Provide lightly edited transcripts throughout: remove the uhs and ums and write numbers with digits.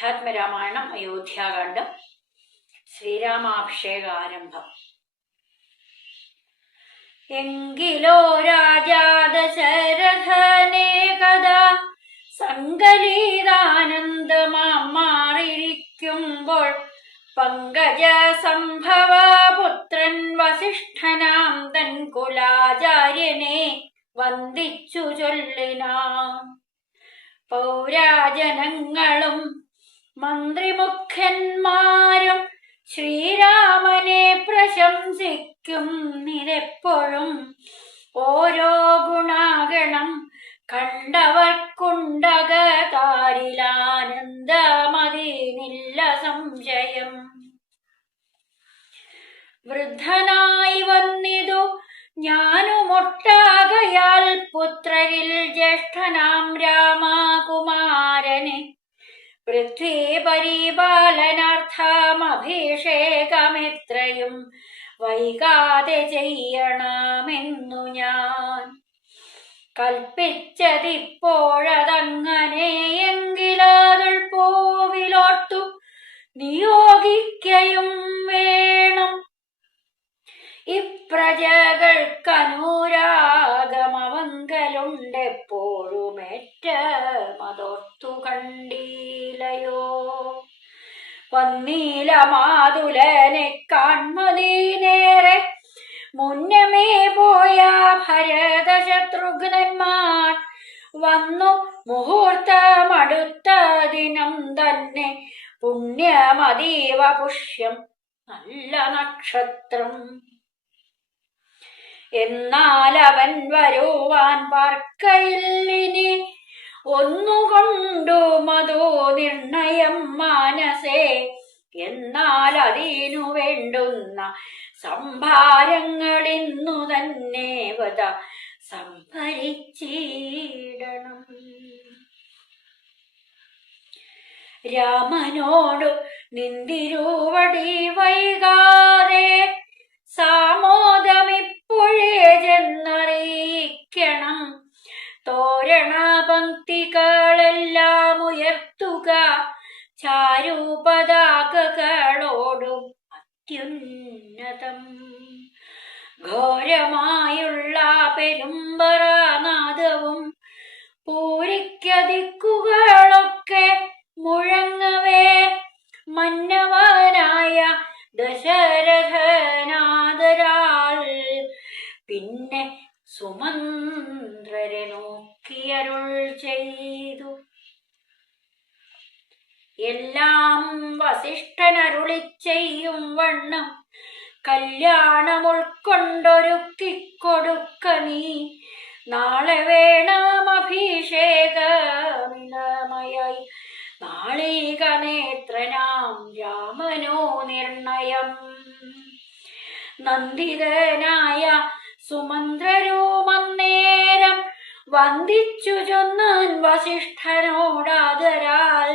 അധ്യാത്മരാമായണം അയോധ്യാകാന്ഡം ശ്രീരാമാഭിഷേകാരംഭം. എങ്കിലോ രാജാ ദശരഥനേകദാ സങ്കലിതാനന്ദമാം മാറിയിരിക്കുമ്പോൾ പങ്കജ സംഭവ പുത്രൻ വസിഷ്ഠനാം തൻ കുലാചാര്യനെ വന്ദിച്ചു ചൊല്ലിനാം. പൗരാജനങ്ങളും മന്ത്രിമുഖ്യന്മാരും ശ്രീരാമനെ പ്രശംസിക്കുന്നിതെപ്പോഴും. ഓരോ ഗുണഗണം കണ്ടവർക്കുണ്ടകതാരിലാനന്ദമതിനില്ല സംശയം. വൃദ്ധനായി വന്നിതു ഞാനുമൊട്ടാകയാൽ പുത്രരിൽ ജ്യേഷ്ഠനാം രാമകുമാരനെ പൃഥ്വി പരിപാലനാർത്ഥമഭിഷേകമെത്രയും വൈകാതെ ചെയ്യണമെന്നു ഞാൻ കൽപ്പിച്ചതിപ്പോഴതങ്ങനെയെങ്കിലതുൾപോവിലോർത്തു നിയോഗിക്കയും വേണം. ഇപ്രജകൾക്കനുരാഗമവങ്കലുണ്ടെപ്പോഴുമേറ്റമതോർത്തു കണ്ടീലയോ. വന്നീല മാതുലനെ കാൺമതിനേറെ മുന്നമേ പോയ ഭരതശത്രുഘ്നന്മാർ വന്നു മുഹൂർത്തമടുത്ത ദിനം തന്നെ. പുണ്യമതീവ പുഷ്യം നല്ല നക്ഷത്രം. എന്നാൽ അവൻ വരുവാൻ പാർക്കയില്ലിനി ഒന്നുകൊണ്ടു മതോ നിർണയം മാനസേ. എന്നാൽ അതിനു വേണ്ടുന്ന സംഭാരങ്ങളിന്നു തന്നെ വധ സംഭരിച്ചിടണം. രാമനോടു നിന്തിരുവടി വൈകാതെ സാമോദമിപ്പോഴേ ചെന്നറിയിക്കണം. തോരണ പംക്തികളെല്ലാം ഉയർത്തുക ചാരുപതാകകളോടും അത്യുന്നതം. ഘോരമായുള്ള പെരുമ്പറനാദവും പൂരിക്കദിക്കുകളൊക്കെ മുഴങ്ങവേ മന്നവനായ ദശരഥനാദരാൽ പിന്നെ സുമന്ത്രരെ നോക്കിയരുൾ ചെയ്തു. എല്ലാം വസിഷ്ഠനരുളി ചെയ്യും വണ്ണം കല്യാണമുൾക്കൊണ്ടൊരുക്കിക്കൊടുക്ക നീ. നാളെ വേണം അഭിഷേകമിളമയായി നാളിക നേത്രനാം രാമനോ നിർണയം. നന്ദിതനായ സുമന്ത്രരുമന്നേരം വന്ദിച്ചു ചൊന്നാൻ വസിഷ്ഠനോടാദരാൽ.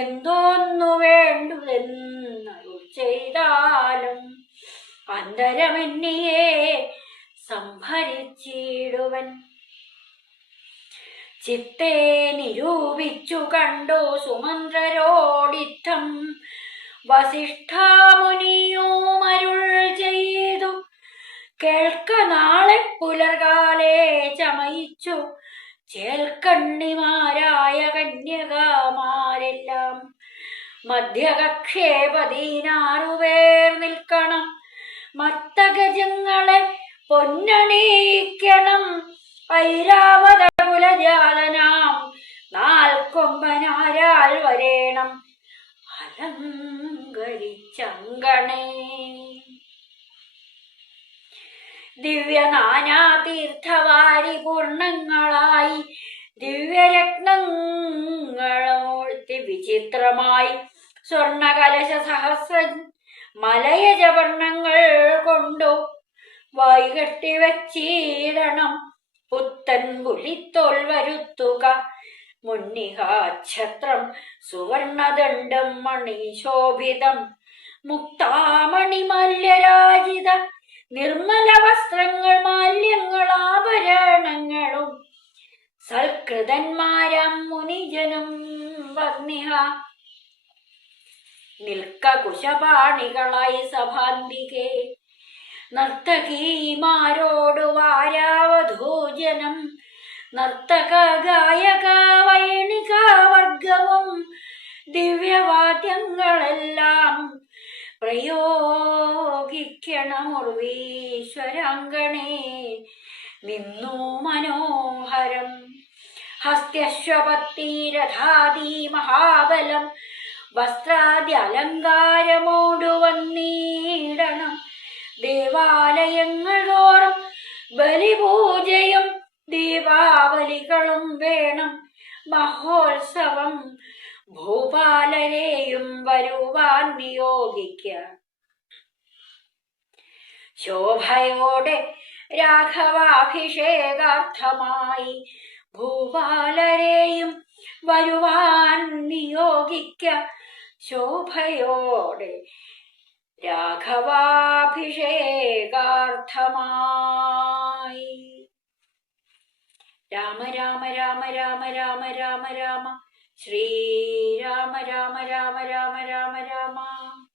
എന്തോന്നു വേണ്ടുവെന്നരുൾ ചെയ്താലും അന്തരമെന്നിയെ സംഭരിച്ചിടുവൻ. ചിത്തെ നിരൂപിച്ചു കണ്ടു സുമന്ത്രരോടിത്തം വസിഷ്ഠമുനിയും അരുൾ ചെയ്തു. കേൾക്ക നാളെ പുലർകാലേ ചമയിച്ചു ചേൽക്കണ്ണിമാരായ കന്യകമാരെല്ലാം മധ്യകക്ഷേ 16 പേർ നിൽക്കണം. മത്തഗജങ്ങളെ പൊന്നണിയിക്കണം. ഐരാവത കുലജാതനാം 4 കൊമ്പനാരാൽ വരേണം അലങ്കരിച്ചങ്കണേ. ദിവ്യനാനാതീർത്ഥവാരി പൂർണ്ണങ്ങളായി ദിവ്യരത്നങ്ങളോഴ്ത്തി വിചിത്രമായി സ്വർണകലശ സഹസ്രം മലയജവർണ്ണങ്ങൾ കൊണ്ടു വൈകട്ടി വച്ചിടണം. പുത്തൻ പുലിത്തോൽ വരുത്തുക മുന്നിഹാഛത്രം സുവർണദണ്ഡം മണിശോഭിതം മുക്താമണി മല്യരാജിത നിർമ്മല വസ്ത്രങ്ങൾ മാല്യങ്ങൾ ആഭരണങ്ങളും സൽകൃതന്മാരാം മുനിജനം വന്നിഹ നിൽക്ക കുശപാണികളായി സഭാന്തികെ. നർത്തകീമാരോട് വാരാവധൂജനം നർത്തക ഗായക വൈണിക വർഗവും ദിവ്യവാദ്യങ്ങളെല്ലാം പ്രയോഗിക്കണമുർവീശ്വരാങ്കണേ നിന്നു മനോഹരം. ഹസ്ത്യശ്വപത്തിരഥാദി മഹാബലം വസ്ത്രാദി അലങ്കാരമോടു വന്നിടണം. ദേവാലയങ്ങൾ തോറും ബലിപൂജയും ദീപാവലികളും വേണം. മഹോത്സവം ഭൂപാലരെയും വരുവാൻ നിയോഗിക്ക. ശോഭയോടെ രാഘവാഭിഷേകാർത്ഥമായി ഭൂപാലരെയും വരുവാൻ നിയോഗിക്ക. ശോഭയോടെ രാഘവാഭിഷേകാർത്ഥമായി. രാമ രാമ രാമ രാമ രാമ രാമ രാമ ശ്രീരാമ രാമ രാമ രാമ രാമ രാമ.